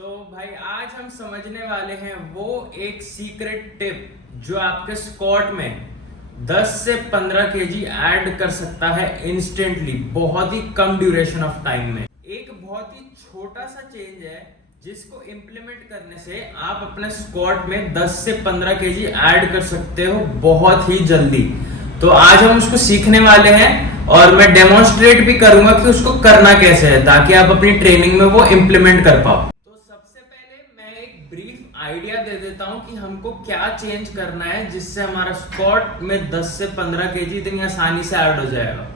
तो भाई आज हम समझने वाले हैं वो एक सीक्रेट टिप जो आपके स्क्वाट में 10 से 15 केजी ऐड कर सकता है इंस्टेंटली, बहुत ही कम ड्यूरेशन ऑफ टाइम में। एक बहुत ही छोटा सा चेंज है जिसको इम्प्लीमेंट करने से आप अपने स्क्वाट में 10 से 15 केजी ऐड कर सकते हो बहुत ही जल्दी। तो आज हम उसको सीखने वाले हैं और मैं डेमोन्स्ट्रेट भी करूंगा कि उसको करना कैसे है ताकि आप अपनी ट्रेनिंग में वो इम्प्लीमेंट कर पाओ। तो सबसे पहले मैं एक ब्रीफ आइडिया दे देता हूं कि हमको क्या चेंज करना है जिससे हमारा स्क्वाट में 10 से 15 केजी इतनी आसानी से ऐड हो जाएगा।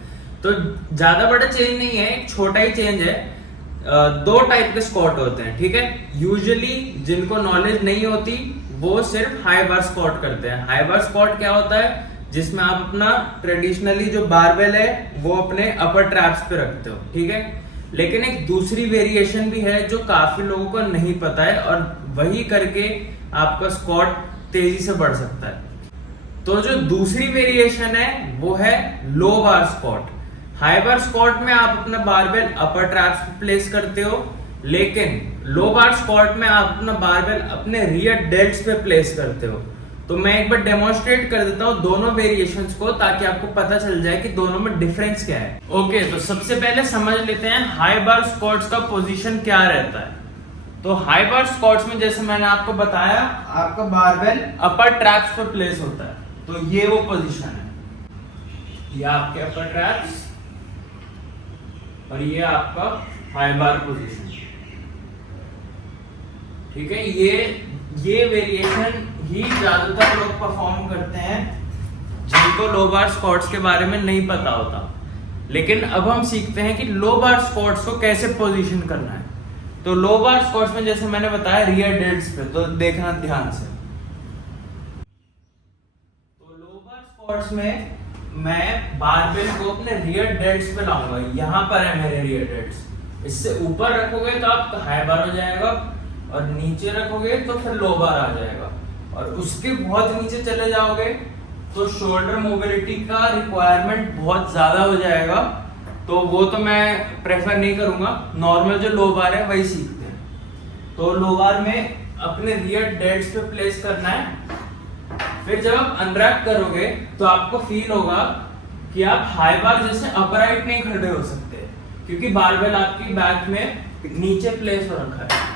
तो ज्यादा बड़ा चेंज नहीं है, एक छोटा ही चेंज है। दो टाइप के स्क्वाट होते हैं, ठीक है। यूजुअली जिनको नॉलेज नहीं होती वो सिर्फ हाई बार स्क्वाट करते हैं। हाई बार स्क्वाट क्या होता है, जिसमें आप अपना ट्रेडिशनली जो बारबेल है वो अपने अपर ट्रैप्स पे रखते हो, ठीक है। लेकिन एक दूसरी वेरिएशन भी है जो काफी लोगों को नहीं पता है और वही करके आपका स्क्वाट तेजी से बढ़ सकता है। तो जो दूसरी वेरिएशन है वो है लो bar squat. High bar squat में आप अपना बारबेल अपर ट्रैप्स पे प्लेस करते हो, लेकिन लो बार स्क्वाट में आप अपना बारबेल अपने रियर डेल्ट्स पे प्लेस करते हो। तो मैं एक बार डेमोन्स्ट्रेट कर देता हूँ दोनों वेरिएशंस को ताकि आपको पता चल जाए कि दोनों में डिफरेंस क्या है। ओके, तो सबसे पहले समझ लेते हैं हाई बार स्क्वाट्स का पोजीशन क्या रहता है। तो हाई बार स्क्वाट्स में जैसे मैंने आपको बताया, आपका बारबेल अपर ट्रैप्स पे प्लेस होता है। तो ये वो पोजीशन है, ये आपके अपर ट्रैप्स और ये आपका हाई बार पोजीशन, ठीक है। ये वेरिएशन ही ज्यादातर लोग परफॉर्म करते हैं जिनको लो बार स्क्वाट्स के बारे में नहीं पता होता। लेकिन अब हम सीखते हैं कि लो बार स्क्वाट्स को कैसे पोजीशन करना है। तो लो बार स्क्वाट्स में जैसे मैंने बताया रियर डेल्ट्स पे, तो देखना ध्यान से। तो लो बार स्क्वाट्स में मैं बारबेल को अपने रियर डेल्ट्स पे लाऊंगा। यहां पर है मेरे रियर डेल्ट्स। इससे ऊपर रखोगे तो आप हाई बार हो जाएगा और नीचे रखोगे तो फिर लो बार आ जाएगा। और उसके बहुत नीचे चले जाओगे तो शोल्डर मोबिलिटी का रिक्वायरमेंट बहुत ज्यादा हो जाएगा। तो वो तो मैं प्रेफर नहीं करूंगा। नॉर्मल जो लो बार है वही सीखते हैं। तो लो बार में अपने रियर डेल्ट्स पे प्लेस करना है। फिर जब आप अनरैप करोगे तो आपको फील होगा कि आप हाई बार जैसे अपराइट नहीं खड़े हो सकते, क्योंकि बारबेल आपकी बैक में नीचे प्लेस हो रखा है।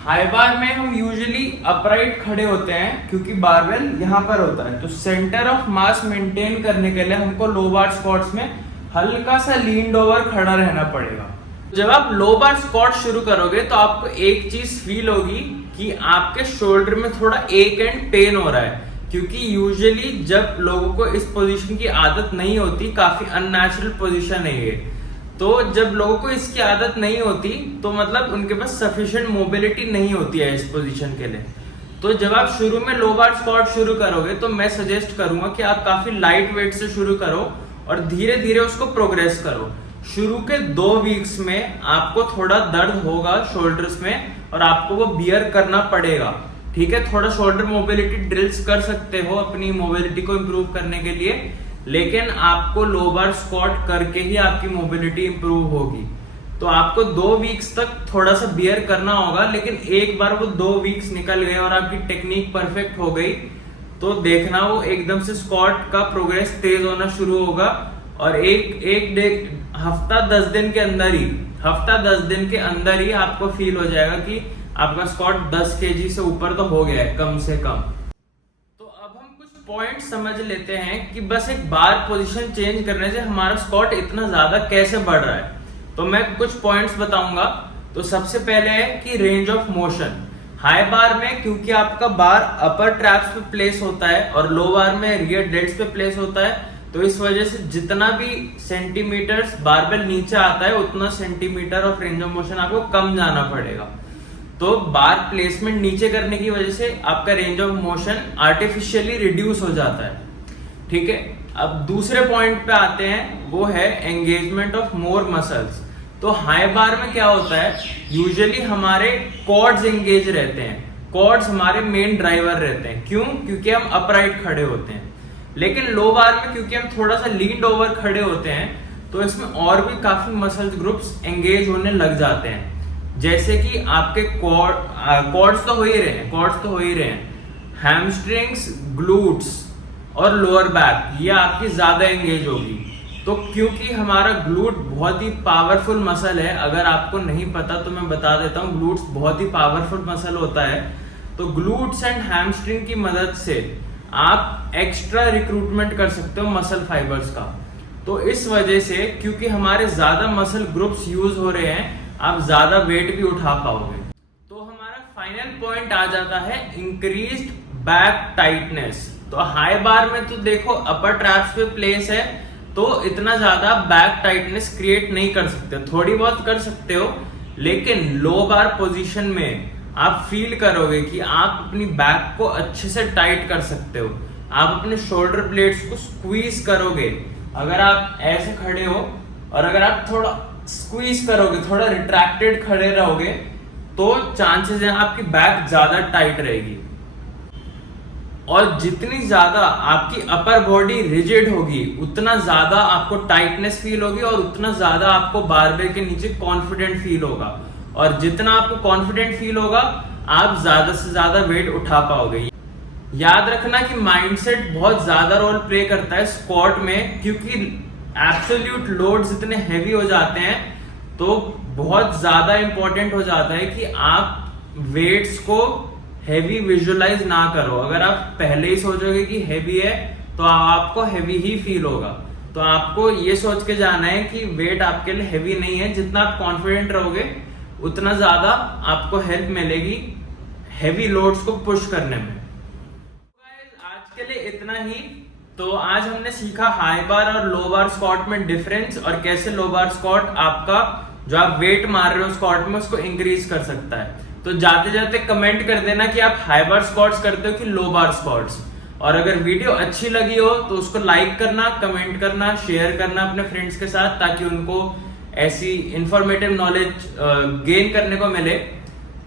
हाई बार में हम यूजुअली अपराइट खड़े होते हैं क्योंकि बारबेल यहां पर होता है। तो सेंटर ऑफ मास मेंटेन करने के लिए हमको लो बार स्क्वाट्स में हल्का सा लीन्ड ओवर खड़ा रहना पड़ेगा। जब आप लो बार स्क्वाट शुरू करोगे तो आपको एक चीज फील होगी कि आपके शोल्डर में थोड़ा एक एंड पेन हो रहा है, क्योंकि यूजुअली जब लोगों को इस पोजीशन की आदत नहीं होती, काफी अननेचुरल पोजीशन है ये। तो जब लोगों को इसकी आदत नहीं होती तो मतलब उनके पास सफिशिएंट मोबिलिटी नहीं होती है इस पोजीशन के लिए। तो जब आप शुरू में लो बार स्क्वाट शुरू करोगे तो मैं सजेस्ट करूंगा कि आप काफी लाइट वेट से शुरू करो और धीरे धीरे उसको प्रोग्रेस करो। शुरू के 2 वीक्स में आपको थोड़ा दर्द होगा शोल्डर्स में और आपको वो बियर करना पड़ेगा, ठीक है। थोड़ा शोल्डर मोबिलिटी ड्रिल्स कर सकते हो अपनी मोबिलिटी को इम्प्रूव करने के लिए, लेकिन आपको लो बार स्क्वाट करके ही आपकी मोबिलिटी इंप्रूव होगी। तो आपको 2 वीक्स तक थोड़ा सा बियर करना होगा, लेकिन एक बार वो 2 वीक्स निकल गए और आपकी टेक्निक परफेक्ट हो गई तो देखना वो एकदम से स्क्वाट का प्रोग्रेस तेज होना शुरू होगा। और एक हफ्ता 10 दिन के अंदर ही आपको फील हो जाएगा कि आपका स्क्वाट 10 केजी से ऊपर तो हो गया है कम से कम। पॉइंट समझ लेते हैं कि बस एक बार पोजीशन चेंज करने से हमारा स्क्वाट इतना ज्यादा कैसे बढ़ रहा है। तो मैं कुछ पॉइंट्स बताऊंगा। तो सबसे पहले है कि range of motion. High bar में क्योंकि आपका बार अपर ट्रैप्स पे प्लेस होता है और लो बार में रियर डेल्ट्स पे प्लेस होता है, तो इस वजह से जितना भी सेंटीमीटर्स बारबेल नीचे आता है उतना centimetre of range of motion आपको कम जाना पड़ेगा। तो बार प्लेसमेंट नीचे करने की वजह से आपका range of motion artificially reduce हो जाता है, ठीक है। अब दूसरे पॉइंट पे आते हैं, वो है एंगेजमेंट ऑफ मोर मसल्स। तो हाई बार में क्या होता है, यूजुअली हमारे क्वाड्स एंगेज रहते हैं। क्वाड्स हमारे मेन ड्राइवर रहते हैं। क्यों? क्योंकि हम अपराइट खड़े होते हैं। लेकिन लो बार में क्योंकि हम थोड़ा सा लीन्ड ओवर खड़े होते हैं तो इसमें और भी काफी मसल्स ग्रुप्स एंगेज होने लग जाते हैं। जैसे कि आपके क्वाड्स तो हो ही रहे हैं, हैमस्ट्रिंग्स, ग्लूट्स और लोअर बैक, ये आपकी ज्यादा एंगेज होगी। तो क्योंकि हमारा ग्लूट बहुत ही पावरफुल मसल है, अगर आपको नहीं पता तो मैं बता देता हूँ, ग्लूट्स बहुत ही पावरफुल मसल होता है। तो ग्लूट्स एंड हैमस्ट्रिंग की मदद से आप एक्स्ट्रा रिक्रूटमेंट कर सकते हो मसल फाइबर्स का। तो इस वजह से, क्योंकि हमारे ज्यादा मसल ग्रुप्स यूज हो रहे हैं, आप ज्यादा वेट भी उठा पाओगे। तो हमारा फाइनल पॉइंट आ जाता है इंक्रीज्ड बैक टाइटनेस। तो हाई बार में तो देखो अपर ट्रैप्स पे प्लेस है, तो इतना ज्यादा बैक टाइटनेस क्रिएट नहीं कर सकते, थोड़ी बहुत कर सकते हो, लेकिन लो बार पोजीशन में आप फील करोगे कि आप अपनी बैक को अच्छे से टाइट कर सकते हो। आप अपने शोल्डर ब्लेड्स को स्क्वीज करोगे। अगर आप ऐसे खड़े हो और अगर आप थोड़ा स्क्वीज करोगे, थोड़ा रिट्रैक्टेड खड़े रहोगे, तो चांसेस है आपकी बैक ज्यादा टाइट रहेगी। और जितनी ज्यादा आपकी अपर बॉडी रिजिड होगी, उतना ज्यादा आपको टाइटनेस फील होगी और उतना ज्यादा आपको बारबेल के नीचे कॉन्फिडेंट फील होगा। और जितना आपको कॉन्फिडेंट फील होगा, आप ज्यादा से ज्यादा वेट उठा पाओगे। याद रखना कि माइंडसेट बहुत ज्यादा रोल प्ले करता है स्क्वाट में, क्योंकि एब्सोल्यूट लोड्स इतने हैवी हो जाते हैं, तो बहुत ज्यादा इंपॉर्टेंट हो जाता है कि आप वेट्स को हैवी विजुअलाइज ना करो। अगर आप पहले ही सोचोगे कि हैवी है, तो आपको हैवी ही फील होगा। तो आपको ये सोच के जाना है कि वेट आपके लिए हैवी नहीं है। जितना आप कॉन्फिडेंट रहोगे, उतना ज्यादा आपको हेल्प मिलेगी हैवी लोड्स को पुश करने में। आज के लिए इतना ही। तो आज हमने सीखा हाई बार और लो बार स्क्वाट में डिफरेंस, और कैसे लो बार स्क्वाट आपका जो आप वेट मार रहे हो स्क्वाट में, उसको इंक्रीज कर सकता है। तो जाते जाते कमेंट कर देना कि आप हाई बार स्क्वाट्स करते हो कि लो बार स्क्वाट्स। और अगर वीडियो अच्छी लगी हो तो उसको लाइक करना, कमेंट करना, शेयर करना अपने फ्रेंड्स के साथ, ताकि उनको ऐसी इंफॉर्मेटिव नॉलेज गेन करने को मिले।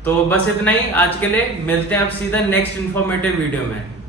तो बस इतना ही आज के लिए। मिलते हैं अब सीधा नेक्स्ट इंफॉर्मेटिव वीडियो में।